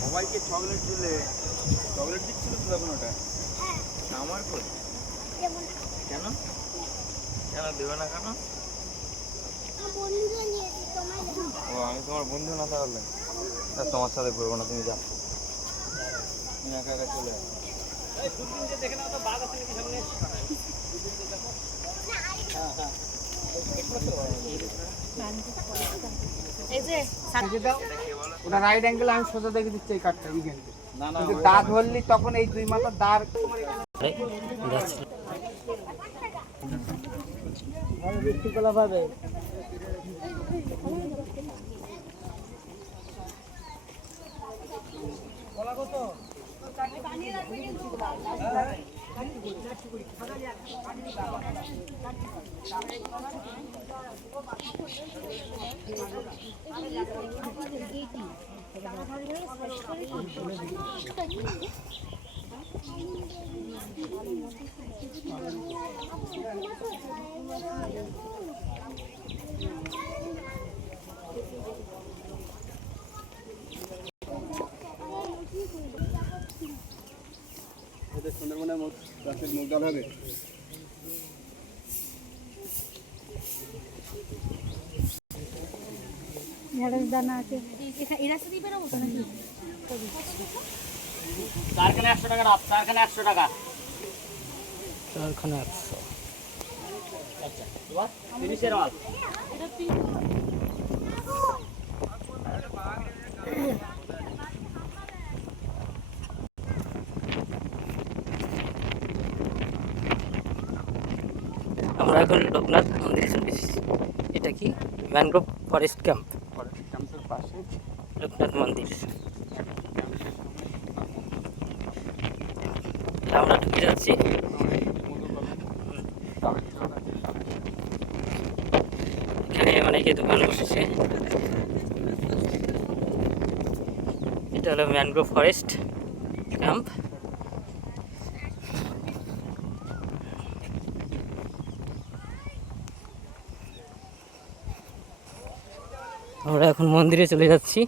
সবাইকে চকলেট দিলে চকলেট দিচ্ছিল তো তখন ওটা আমার কই কেন কেন দেবে না কেন? ও আমি তোমার বন্ধু না তাহলে তোমার সাথে ঘুরবো না, তুমি যাও, তুমি একা একা চলে যাও। ওটা রাইট অ্যাঙ্গেল আমি সোজা দেখে দিচ্ছি এই কাঠটা এইখানটা, কিন্তু দাঁত ধরলি তখন এই দুই মাথা দাঁড় ব্যক্তিকলা পাবে। সুন্দরবনের গাছের মুগডাল হবে। দানা আছে এই রাস্তা দিয়ে বেরোবো তো নাকি? চারখানে 100 টাকা রাত, চারখানে 100 টাকা, চারখানে 100। আচ্ছা এবার 30 এর মাল আমরা এখন লোকনাথ মন্দিরে চলে এসেছি। এটা কি ম্যানগ্রোভ ফরেস্ট ক্যাম্প, ক্যাম্পের পাশে লোকনাথ মন্দির। আমরা ঢুকে যাচ্ছি। এখানে অনেকে দোকান বসেছে। এটা হলো ম্যানগ্রোভ ফরেস্ট ক্যাম্প। আমরা এখন মন্দিরে চলে যাচ্ছি,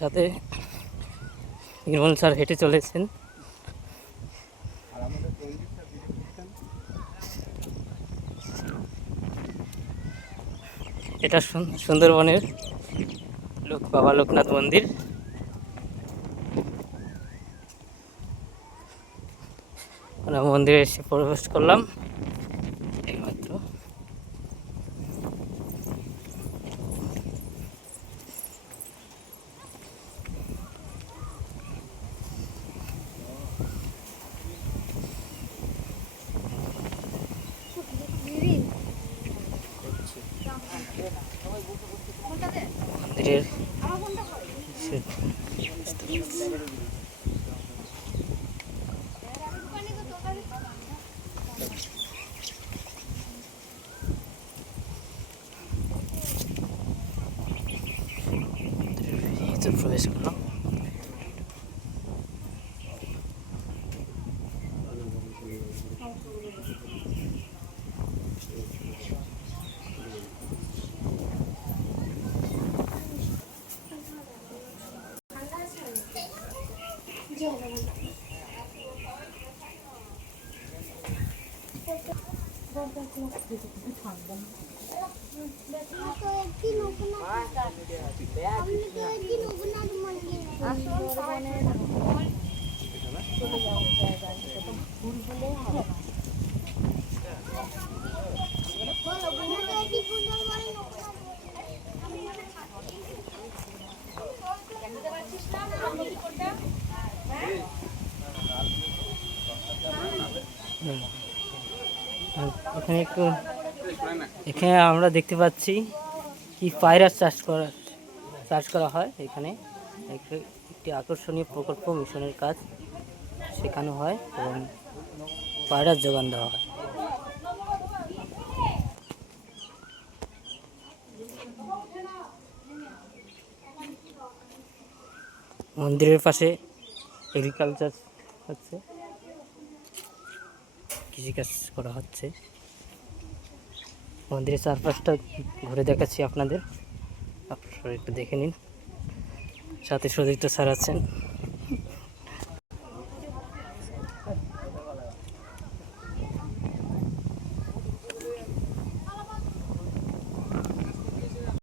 সাথে নির্মল স্যার হেঁটে চলেছেন। এটা সুন্দরবনের বাবা লোকনাথ মন্দির। আমরা মন্দিরে এসে প্রবেশ করলাম এইমাত্র। মন্দিরের প্রবেশ করলাম। এখানে আমরা দেখতে পাচ্ছি কি পায়রা চাষ করা হয়। এখানে একটি আকর্ষণীয় প্রকল্প মিশনের কাজ শেখানো হয় এবং পায়রার যোগান দেওয়া হয়। মন্দিরের পাশে এগ্রিকালচার হচ্ছে। কৃষিকাজ করা হচ্ছে। মন্দিরের চারপাশটা ঘুরে দেখাচ্ছি আপনাদের, আপনারা একটু দেখে নিন। সাথে সজিত স্যার আছেন।